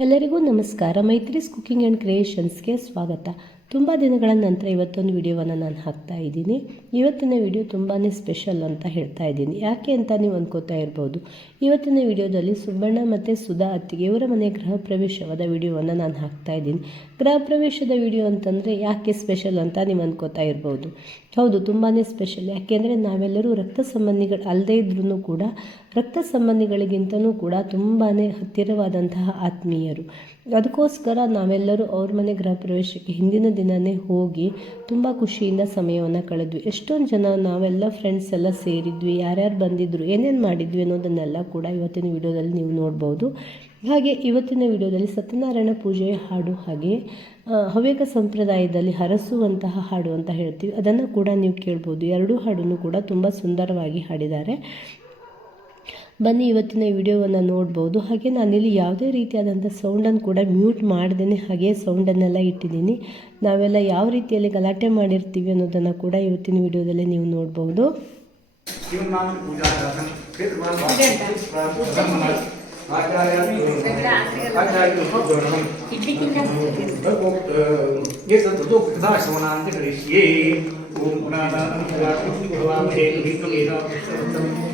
ಎಲ್ಲರಿಗೂ ನಮಸ್ಕಾರ. ಮೈತ್ರಿಸ್ cooking and ಕ್ರಿಯೇಷನ್ಸ್ಗೆ ಸ್ವಾಗತ. ತುಂಬ ದಿನಗಳ ನಂತರ ಇವತ್ತೊಂದು ವಿಡಿಯೋವನ್ನು ನಾನು ಹಾಕ್ತಾ ಇದ್ದೀನಿ. ಇವತ್ತಿನ ವಿಡಿಯೋ ತುಂಬಾ ಸ್ಪೆಷಲ್ ಅಂತ ಹೇಳ್ತಾ ಇದ್ದೀನಿ. ಯಾಕೆ ಅಂತ ನೀವು ಅಂದ್ಕೋತಾ ಇರ್ಬೋದು. ಇವತ್ತಿನ ವಿಡಿಯೋದಲ್ಲಿ ಸುಬ್ಬಣ್ಣ ಮತ್ತು ಸುಧಾ ಅತ್ತಿಗೆ ಇವರ ಮನೆ ಗೃಹ ಪ್ರವೇಶವಾದ ವಿಡಿಯೋವನ್ನು ನಾನು ಹಾಕ್ತಾ ಇದ್ದೀನಿ. ಗೃಹ ಪ್ರವೇಶದ ವಿಡಿಯೋ ಅಂತಂದರೆ ಯಾಕೆ ಸ್ಪೆಷಲ್ ಅಂತ ನೀವು ಅಂದ್ಕೋತಾ ಇರ್ಬೋದು. ಹೌದು ತುಂಬಾ ಸ್ಪೆಷಲ್. ಯಾಕೆಂದರೆ ನಾವೆಲ್ಲರೂ ರಕ್ತ ಸಂಬಂಧಿಗಳು ಅಲ್ಲದೇ ಇದ್ರೂ ಕೂಡ, ರಕ್ತ ಸಂಬಂಧಿಗಳಿಗಿಂತಲೂ ಕೂಡ ತುಂಬಾ ಹತ್ತಿರವಾದಂತಹ ಆತ್ಮೀಯರು. ಅದಕ್ಕೋಸ್ಕರ ನಾವೆಲ್ಲರೂ ಅವ್ರ ಮನೆ ಗೃಹ ಪ್ರವೇಶಕ್ಕೆ ಹಿಂದಿನ ದಿನವೇ ಹೋಗಿ ತುಂಬ ಖುಷಿಯಿಂದ ಸಮಯವನ್ನು ಕಳೆದ್ವಿ. ಎಷ್ಟೊಂದು ಜನ ನಾವೆಲ್ಲ ಫ್ರೆಂಡ್ಸ್ ಎಲ್ಲ ಸೇರಿದ್ವಿ. ಯಾರ್ಯಾರು ಬಂದಿದ್ರು, ಏನೇನು ಮಾಡಿದ್ವಿ ಅನ್ನೋದನ್ನೆಲ್ಲ ಕೂಡ ಇವತ್ತಿನ ವಿಡಿಯೋದಲ್ಲಿ ನೀವು ನೋಡ್ಬೋದು. ಹಾಗೆ ಇವತ್ತಿನ ವಿಡಿಯೋದಲ್ಲಿ ಸತ್ಯನಾರಾಯಣ ಪೂಜೆಯ ಹಾಡು ಹಾಗೆ ಹವ್ಯಕ ಸಂಪ್ರದಾಯದಲ್ಲಿ ಹರಸುವಂತಹ ಹಾಡು ಅಂತ ಹೇಳ್ತೀವಿ. ಅದನ್ನು ಕೂಡ ನೀವು ಕೇಳ್ಬೋದು. ಎರಡೂ ಹಾಡನ್ನು ಕೂಡ ತುಂಬ ಸುಂದರವಾಗಿ ಹಾಡಿದ್ದಾರೆ. ಬನ್ನಿ, ಇವತ್ತಿನ ವಿಡಿಯೋವನ್ನು ನೋಡ್ಬೋದು. ಹಾಗೆ ನಾನಿಲ್ಲಿ ಯಾವುದೇ ರೀತಿಯಾದಂಥ ಸೌಂಡನ್ನು ಕೂಡ ಮ್ಯೂಟ್ ಮಾಡ್ದೇ ಹಾಗೆ ಸೌಂಡನ್ನೆಲ್ಲ ಇಟ್ಟಿದ್ದೀನಿ. ನಾವೆಲ್ಲ ಯಾವ ರೀತಿಯಲ್ಲಿ ಗಲಾಟೆ ಮಾಡಿರ್ತೀವಿ ಅನ್ನೋದನ್ನು ಕೂಡ ಇವತ್ತಿನ ವಿಡಿಯೋದಲ್ಲಿ ನೀವು ನೋಡ್ಬೋದು. ಓಂ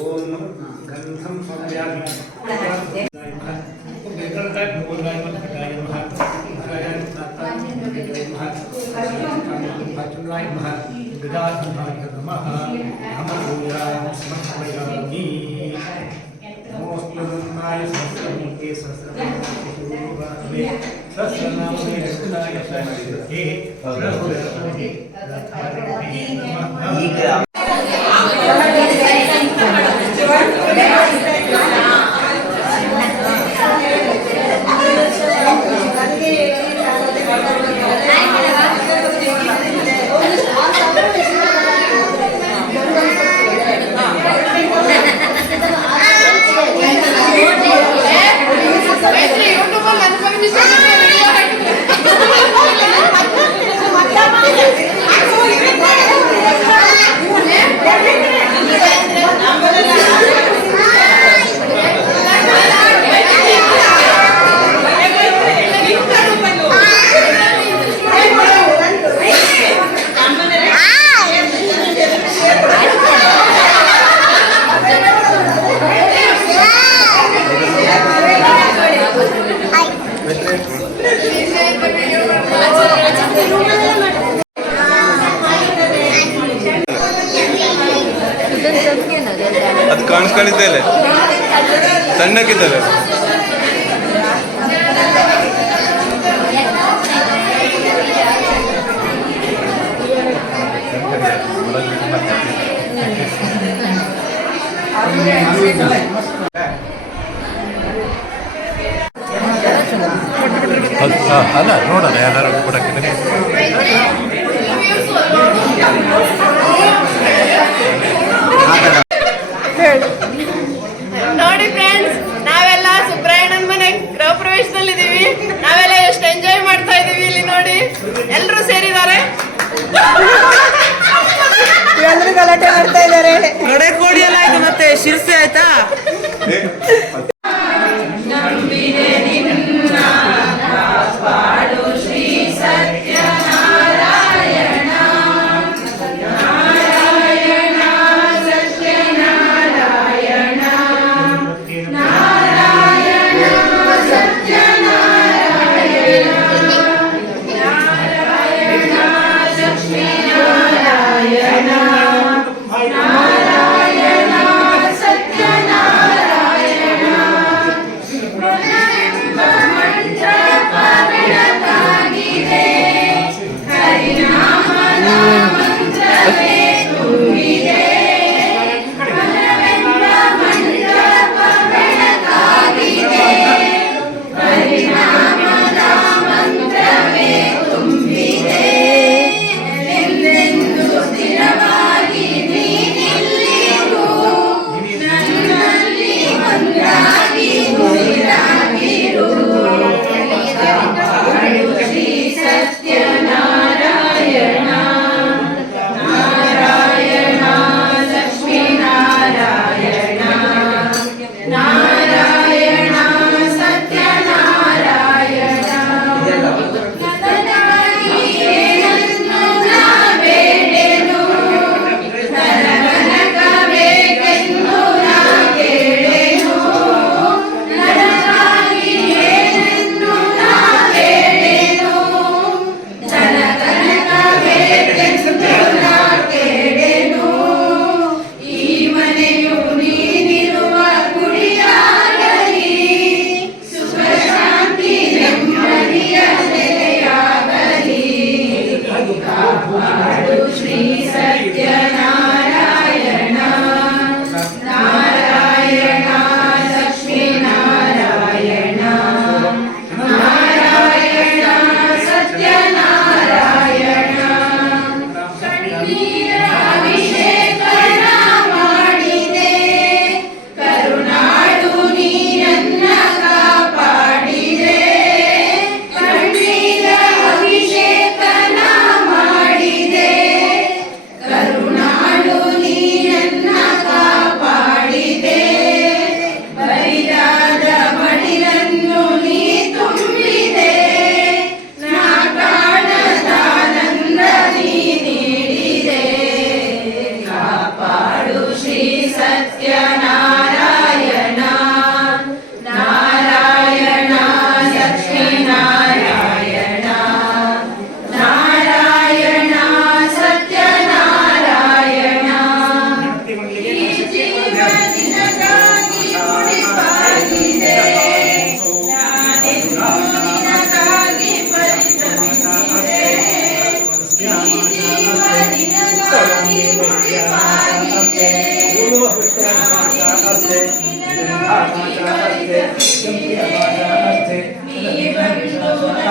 ओम गंधम समयामि वेतन का भगवान राय मत हटाए महाराज महाराज ताता महाराज भचन राय महाराज गदा संभाग नमः नमः भूया समर्पयामि। नमोस्तुनाय सस्यमुखे सस्यमुखे सस्यनामे रत्नाय सस्ये प्रभुरत्ने रत्नाय नमः ಅಲ್ಲ ನೋಡೋಣ ಯಾರು ಕೊಡಕ್ಕೆ.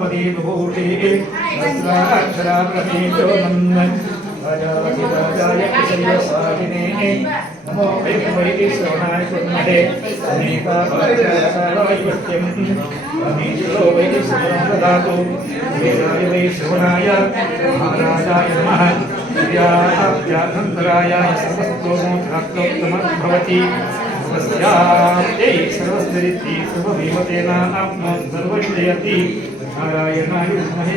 पदे भूते अक्षरा प्रति राजाय कृषयसारिणे नमो वैभवैति श्रवणाय कुर्महे। अनेकापरजायसारायपत्यं रमेशो वैति ददातु। वेदाय वै श्रवणाय महाराजाय नमः। ्याभ्याभ्यन्तराय सर्वस्तोमो भवति सर्वस्याप्ते सर्वस्तरिति सर्वमेव तेनाप्नो सर्वश्रयति నారాయణాయ విద్మహే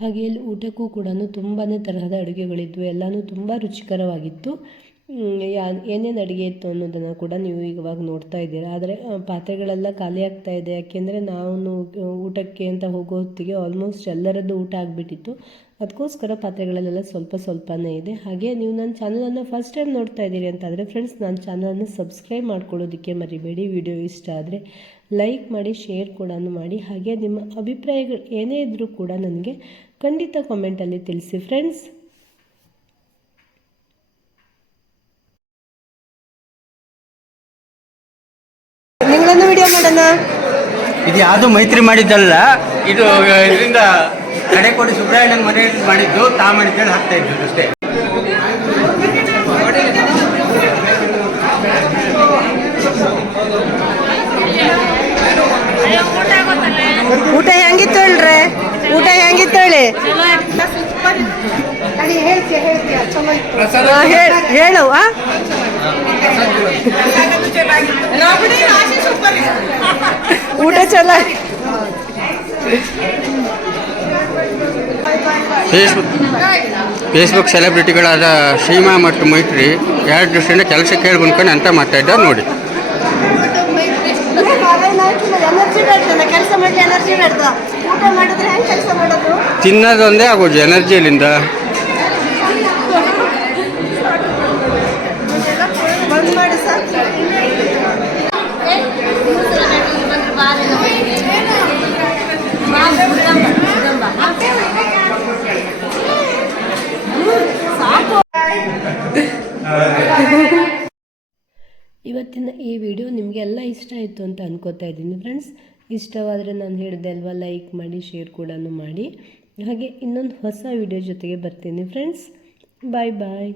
ಹಾಗೆ ಇಲ್ಲಿ ಊಟಕ್ಕೂ ಕೂಡ ತುಂಬಾ ತರಹದ ಅಡುಗೆಗಳಿದ್ವು. ಎಲ್ಲನೂ ತುಂಬ ರುಚಿಕರವಾಗಿತ್ತು. ಯಾ, ಏನೇನು ಅಡುಗೆ ಇತ್ತು ಅನ್ನೋದನ್ನು ಕೂಡ ನೀವು ಇವಾಗ ನೋಡ್ತಾ ಇದ್ದೀರಾ. ಆದರೆ ಪಾತ್ರೆಗಳೆಲ್ಲ ಖಾಲಿ ಆಗ್ತಾ ಇದೆ. ಯಾಕೆಂದರೆ ನಾವು ಊಟಕ್ಕೆ ಅಂತ ಹೋಗೋ ಹೊತ್ತಿಗೆ ಆಲ್ಮೋಸ್ಟ್ ಎಲ್ಲರದ್ದು ಊಟ ಆಗಿಬಿಟ್ಟಿತ್ತು. ಅದಕ್ಕೋಸ್ಕರ ಪಾತ್ರೆಗಳಲ್ಲೆಲ್ಲ ಸ್ವಲ್ಪ ಸ್ವಲ್ಪನೇ ಇದೆ. ಹಾಗೆ ನೀವು ನನ್ನ ಚಾನಲನ್ನು ಫಸ್ಟ್ ಟೈಮ್ ನೋಡ್ತಾ ಇದ್ದೀರಿ ಅಂತಾದರೆ ಫ್ರೆಂಡ್ಸ್ ನನ್ನ ಚಾನಲನ್ನು ಸಬ್ಸ್ಕ್ರೈಬ್ ಮಾಡ್ಕೊಳ್ಳೋದಕ್ಕೆ ಮರಿಬೇಡಿ. ವಿಡಿಯೋ ಇಷ್ಟ ಆದರೆ ಲೈಕ್ ಮಾಡಿ ಶೇರ್ ಕೂಡ ಮಾಡಿ. ಹಾಗೆ ನಿಮ್ಮ ಅಭಿಪ್ರಾಯಗಳು ಏನೇ ಇದ್ದರೂ ಕೂಡ ನನಗೆ ಖಂಡಿತ ಕಾಮೆಂಟಲ್ಲಿ ತಿಳಿಸಿ. ಫ್ರೆಂಡ್ಸ್ ಇದು ಯಾವುದು ಮೈತ್ರಿ ಮಾಡಿದ್ದಲ್ಲ. ಇದು ಇದರಿಂದ ಕಡೆಕೋಡಿ ಸುಬ್ರಾಯಣ್ಣನ ಮನೆಯಲ್ಲಿ ಮಾಡಿದ್ದು ತಾ ಮಾಡಿದ್ದೇಳಿ ಹಾಕ್ತಾ ಇದ್ದು ಅಷ್ಟೇ. ಊಟ ಹೆಂಗಿತ್ತು ಹೇಳ್ರೆ? ಊಟ ಹೆಂಗಿತ್ತು ಹೇಳ್- ಹೇಳು ಆ? ಊಟ ಚಲೋ ಫೇಸ್ಬುಕ್ ಫೇಸ್ಬುಕ್ ಸೆಲೆಬ್ರಿಟಿಗಳಾದ ಸೀಮಾ ಮತ್ತು ಮೈತ್ರಿ ಎರಡು ದೃಷ್ಟಿಯಿಂದ ಕೆಲಸಕ್ಕೆ ಕೇಳಿ ಬಂದ್ಕೊಂಡು ಅಂತ ಮಾತಾಡ್ದ ನೋಡಿ. ತಿನ್ನೋದೊಂದೇ ಆಗೋದು ಕೆಲಸ ಮಾಡಿ ಎನರ್ಜಿ ಬೇಡ್ದ ಊಟ ಮಾಡಿದ್ರೆ ಹೆಂಗ್ ಕೆಲಸ ಮಾಡೋದು ತಿನ್ನೋದೊಂದೇ ಆಗೋದು ಎನರ್ಜಿ ಇಲ್ಲಿಂದ ಬಂದ್ ಮಾಡಿ ಸಾಕು ಇವತ್ತಿನ ಈ ವಿಡಿಯೋ ನಿಮಗೆಲ್ಲ ಇಷ್ಟ ಆಯಿತು ಅಂತ ಅನ್ಕೋತಾ ಇದ್ದೀನಿ ಫ್ರೆಂಡ್ಸ್ ಇಷ್ಟವಾದರೆ ನಾನು ಹೇಳಿದೆ ಅಲ್ವಾ ಲೈಕ್ ಮಾಡಿ ಶೇರ್ ಕೂಡ ಮಾಡಿ. ಹಾಗೆ ಇನ್ನೊಂದು ಹೊಸ ವಿಡಿಯೋ ಜೊತೆಗೆ ಬರ್ತೀನಿ ಫ್ರೆಂಡ್ಸ್ ಬಾಯ್ ಬಾಯ್